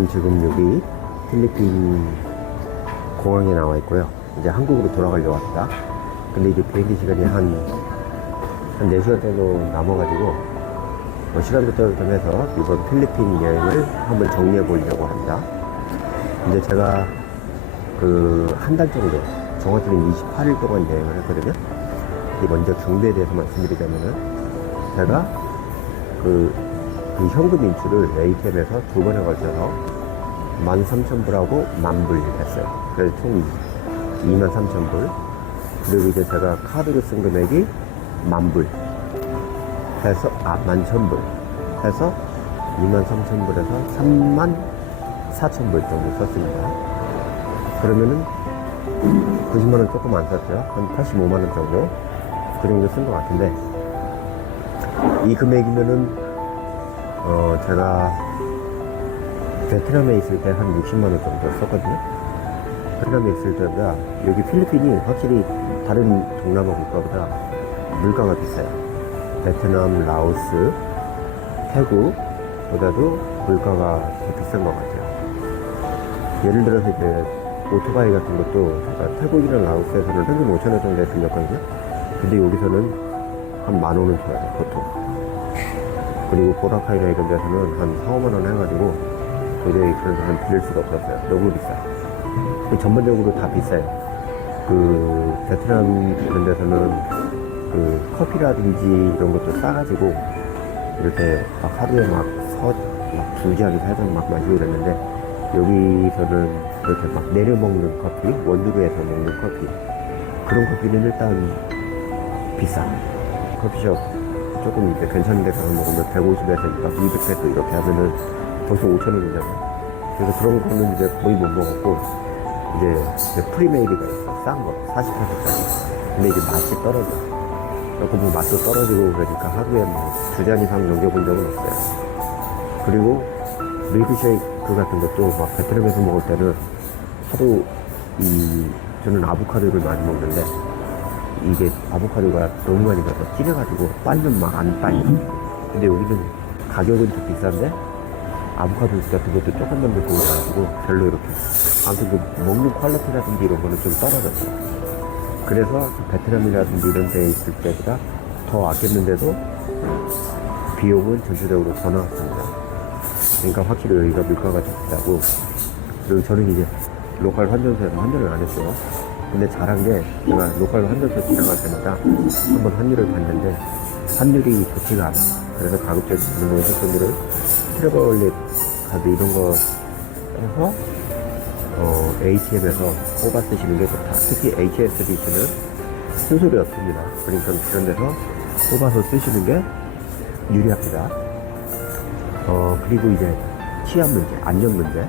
저는 지금 여기 필리핀 공항에 나와 있고요. 이제 한국으로 돌아가려고 합니다. 근데 이제 비행기 시간이 한 4시간 정도 남아가지고 시간도 좀 해서 이번 필리핀 여행을 한번 정리해 보려고 합니다. 이제 제가 한 달 정도, 정확히는 28일 동안 여행을 했거든요. 먼저 경비에 대해서 말씀드리자면은 제가 그 현금 인출을 ATM에서 2번에 걸쳐서 13,000불하고 10,000불 했어요. 그래서 총 23,000불. 그리고 이제 제가 카드로 쓴 금액이 10,000불 해서 11,000불 해서 23,000불에서 34,000불 정도 썼습니다. 그러면은 90만원 조금 안 썼죠. 한 85만원 정도 그 정도 쓴 것 같은데, 이 금액이면은 제가 베트남에 있을 때 한 60만원 정도 썼거든요. 베트남에 있을 때보다 여기 필리핀이 확실히 다른 동남아 국가보다 물가가 비싸요. 베트남, 라오스, 태국보다도 물가가 더 비싼 것 같아요. 예를 들어서 이제 오토바이 같은 것도 제가 태국이랑 라오스에서는 평균 5,000원 정도에 빌렸거든요. 근데 여기서는 한 10,000원은 줘야 돼요, 보통. 그리고 보라카이나 이런 데서는 한 4-5만원 해가지고 도저히 그런 데는 빌릴 수가 없었어요. 너무 비싸요. 전반적으로 다 비싸요. 베트남 이런 데서는 커피라든지 이런 것도 싸가지고 이렇게 막 하루에 막 2잔이 3잔 막 마시고 그랬는데, 여기서는 이렇게 막 내려 먹는 커피, 원두로에서 먹는 커피, 그런 커피는 일단 비싸. 커피숍 조금 이제 괜찮은 데 가서 먹으면 150에서 막 200페소 이렇게 하면은 벌써 5,000원이잖아요. 그래서 그런 거는 이제 거의 못 먹었고, 이제 프리메이드가 있어. 싼 거, 40페소짜리. 근데 이제 맛이 떨어져. 조금 맛도 떨어지고 그러니까 하루에 뭐 2잔 이상 넘겨본 적은 없어요. 그리고 밀크쉐이크 같은 것도 막 베트남에서 먹을 때는 하도 저는 아보카도를 많이 먹는데, 이게 아보카도가 너무 많이 가서 찌려가지고 빨면 막 안 빨려. 근데 여기는 가격은 좀 비싼데 아보카도 같은 것도 조금만 넣고 그래가지고 별로 이렇게, 아무튼 먹는 퀄리티라든지 이런 거는 좀 떨어졌어요. 그래서 베트남이라든지 이런 데 있을 때보다 더 아꼈는데도 비용은 전체적으로 더 나왔습니다. 그러니까 확실히 여기가 물가가 좀 비싸고, 그리고 저는 이제 로컬 환전소에서 환전을 안 했어요. 근데 잘한 게, 제가 로컬 환전소 지나갈 때마다 한번 환율을 봤는데 환율이 좋지가 않아요. 그래서 가급적이면 오셨던들은 트래블릿 카드 이런 거 해서 ATM에서 뽑아 쓰시는 게 좋다. 특히 HSBC는 수수료 없습니다. 그러니까 그런 데서 뽑아서 쓰시는 게 유리합니다. 그리고 이제 치안 문제, 안전 문제.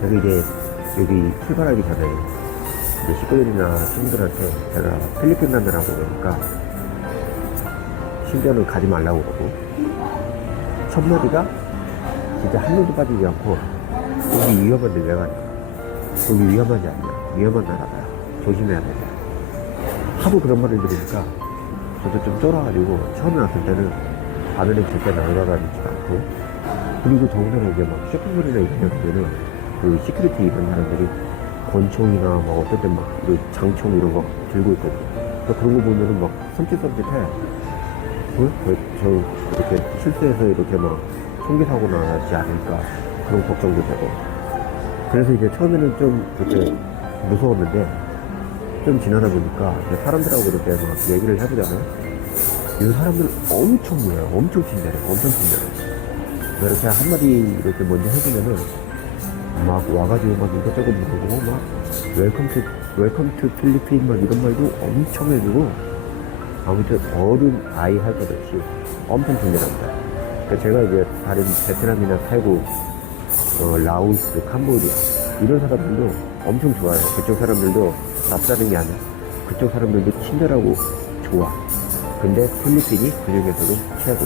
저도 이제 여기 출발하기 전에 이제 식구들이나 친구들한테 제가 필리핀 가느라고 그러니까 심지어는 가지 말라고 그러고, 첫마디가 진짜 한 놈도 빠지지 않고 여기 위험한데 왜 가냐, 여기 위험하지 않냐, 위험한 나라다, 조심해야 된다, 하도 그런 말을 들으니까 저도 좀 쫄아가지고 처음에 왔을 때는 밤에는 절대 나가다니지 않고, 그리고 더군다나 이제 막 쇼핑몰이나 이런 데 보면은 시큐리티 이런 사람들이 권총이나 막 어떤 때 막 장총 이런 거 들고 있거든요. 그런 거 보면은 막 섬찟섬찟해. 저 이렇게 실수해서 이렇게 막 총기 사고 나지 않을까, 그런 걱정도 되고. 그래서 이제 처음에는 좀 그렇게 무서웠는데, 좀 지나다 보니까 사람들하고 이렇게 막 얘기를 해보자면 이 사람들 엄청 좋아요. 엄청 친절해. 엄청 친절해. 이렇게 한마디 이렇게 먼저 해주면은 막 와가지고 막 이것저것 물어보고 막 웰컴 투 필리핀 막 이런 말도 엄청 해주고, 아무튼 어른 아이 할 것 없이 엄청 친절합니다. 그러니까 제가 이제 다른 베트남이나 태국, 라오스, 캄보디아 이런 사람들도 엄청 좋아요. 그쪽 사람들도 납사는 게 아니야. 그쪽 사람들도 친절하고 좋아. 근데 필리핀이 그 중에서도 최고.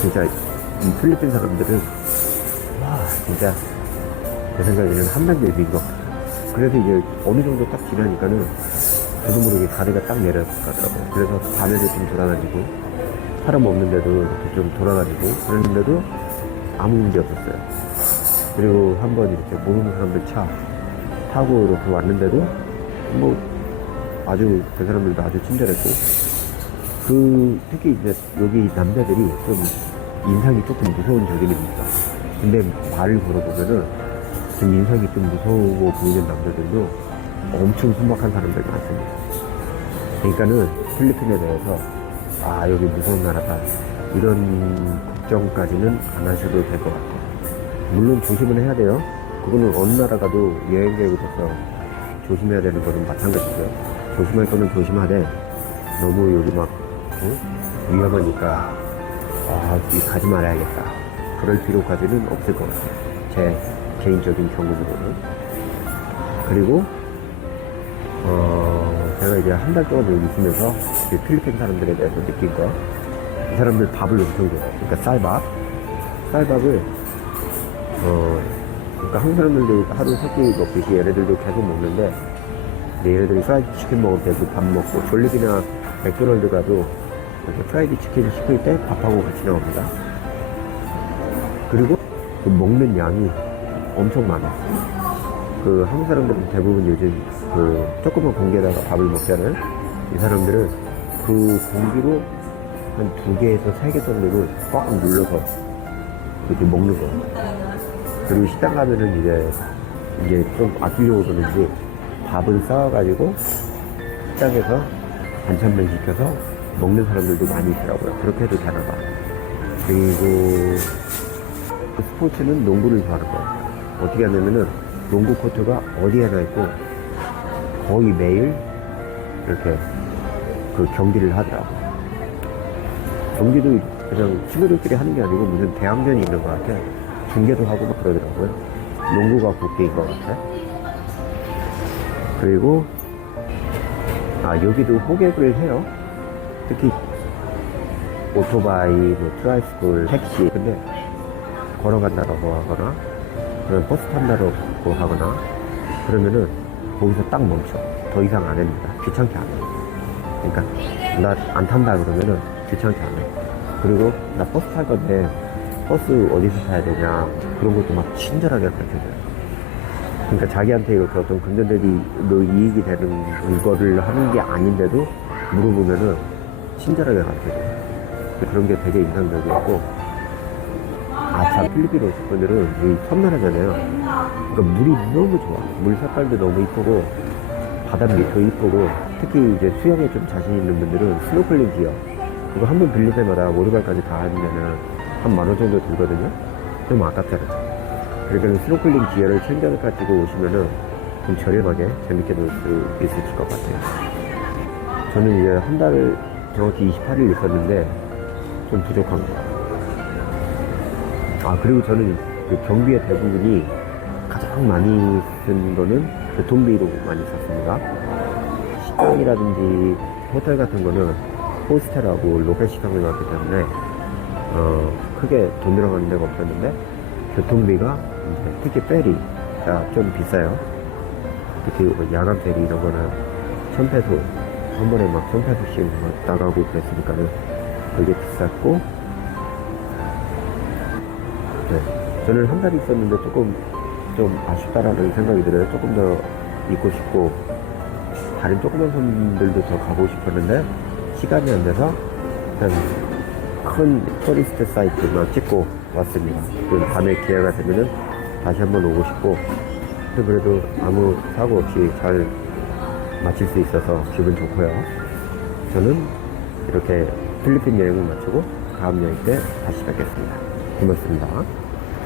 진짜 이 필리핀 사람들은 진짜 제 생각에는 한 단계 위인 것 같아요. 그래서 이제 어느 정도 딱 지나니까는 저도 모르게 다리가 딱 내려가더라고요. 그래서 밤에도 좀 돌아다니고, 사람 없는데도 이렇게 좀 돌아다니고 그랬는데도 아무 문제 없었어요. 그리고 한번 이렇게 모르는 사람들 차 타고 이렇게 왔는데도 뭐 아주 그 사람들도 아주 친절했고, 특히 이제 여기 남자들이 좀 인상이 조금 무서운 저들입니다. 근데 말을 걸어보면은 좀 인상이 좀 무서워 보이는 남자들도 엄청 순박한 사람들이 많습니다. 그러니까는 필리핀에 대해서 아 여기 무서운 나라다 이런 걱정까지는 안 하셔도 될 것 같아요. 물론 조심은 해야 돼요. 그거는 어느 나라 가도 여행객으로서 조심해야 되는 거는 마찬가지고요. 조심할 거는 조심하되 너무 여기 막 위험하니까 가지 말아야겠다 그럴 필요까지는 없을 것 같아요. 제 개인적인 경험으로는. 그리고 제가 이제 한 달 동안 여기 있으면서 필리핀 사람들에 대해서 느낀 거, 이 사람들 밥을 엄청 좋아해요. 그러니까 쌀밥을 그러니까 한국 사람들도 하루 3끼 먹듯이 얘네들도 계속 먹는데, 얘네들이 프라이드 치킨 먹을 때도 밥 먹고, 졸리비나 맥도날드 가도 이렇게 프라이드 치킨 시킬 때 밥하고 같이 나옵니다. 그리고 그 먹는 양이 엄청 많아요. 그 한국 사람들은 대부분 요즘 그 조그만 공기에다가 밥을 먹잖아요. 이 사람들은 그 공기로 한 2개에서 3개 정도를 꽉 눌러서 이렇게 먹는 거예요. 그리고 시장 가면은 이제 좀 아끼려고 그러는지 밥을 쌓아가지고 시장에서 반찬만 시켜서 먹는 사람들도 많이 있더라고요. 그렇게 해도 되나 봐. 그리고 그 스포츠는 농구를 좋아하는 거예요. 어떻게 하냐면은 농구 코트가 어디에 나 있고 거의 매일 이렇게 그 경기를 하더라고요. 경기도 그냥 친구들끼리 하는 게 아니고 무슨 대항전이 있는 것 같아. 중계도 하고 막 그러더라고요. 농구가 국기인 것 같아. 그리고 여기도 호객을 해요. 특히 오토바이, 뭐 트라이스쿨, 택시. 근데 걸어간다고 하거나 그런 버스 탄다고 하거나 그러면은 거기서 딱 멈춰. 더 이상 안 합니다. 귀찮게 안 해. 그러니까 나 안 탄다 그러면은 귀찮게 안 해. 그리고 나 버스 탈 건데 버스 어디서 타야 되냐 그런 것도 막 친절하게 가르쳐줘요. 그러니까 자기한테 이렇게 어떤 금전적인 이익이 되는 거를 하는 게 아닌데도 물어보면은 친절하게 가르쳐줘요. 그런 게 되게 인상적이었고, 참 필리핀 오실 분들은 여기 섬나라잖아요. 그러니까 물이 너무 좋아. 물 색깔도 너무 이쁘고 바닷물도 이쁘고, 특히 이제 수영에 좀 자신 있는 분들은 스노클링 기어 그거 한 번 빌릴 때마다 오르발까지 다 하면은 한 10,000원 정도 들거든요. 좀 아깝잖아요. 그러니까 스노클링 기어를 챙겨가지고 오시면은 좀 저렴하게 재밌게 놀 수 있을 것 같아요. 저는 이제 한 달 정확히 28일 있었는데 좀 부족한 것 같아요. 그리고 저는 그 경비의 대부분이 가장 많이 쓴 거는 교통비로 많이 썼습니다. 식당이라든지 호텔 같은 거는 호스텔하고 로컬 식당을 갔기 때문에 크게 돈 들어가는 데가 없었는데, 교통비가 이제 특히 페리가 좀 비싸요. 특히 야간 페리 이런 거는 1,000페소 한 번에 막 1,000페소씩 나가고 그랬으니까는 되게 비쌌고, 저는 한 달 있었는데 조금 좀 아쉽다라는 생각이 들어요. 조금 더 있고 싶고, 다른 조그만 섬들도 더 가고 싶었는데 시간이 안 돼서 일단 큰 토리스트 사이트만 찍고 왔습니다. 다음에 기회가 되면은 다시 한번 오고 싶고, 근데 그래도 아무 사고 없이 잘 마칠 수 있어서 기분 좋고요. 저는 이렇게 필리핀 여행을 마치고 다음 여행 때 다시 뵙겠습니다. 고맙습니다.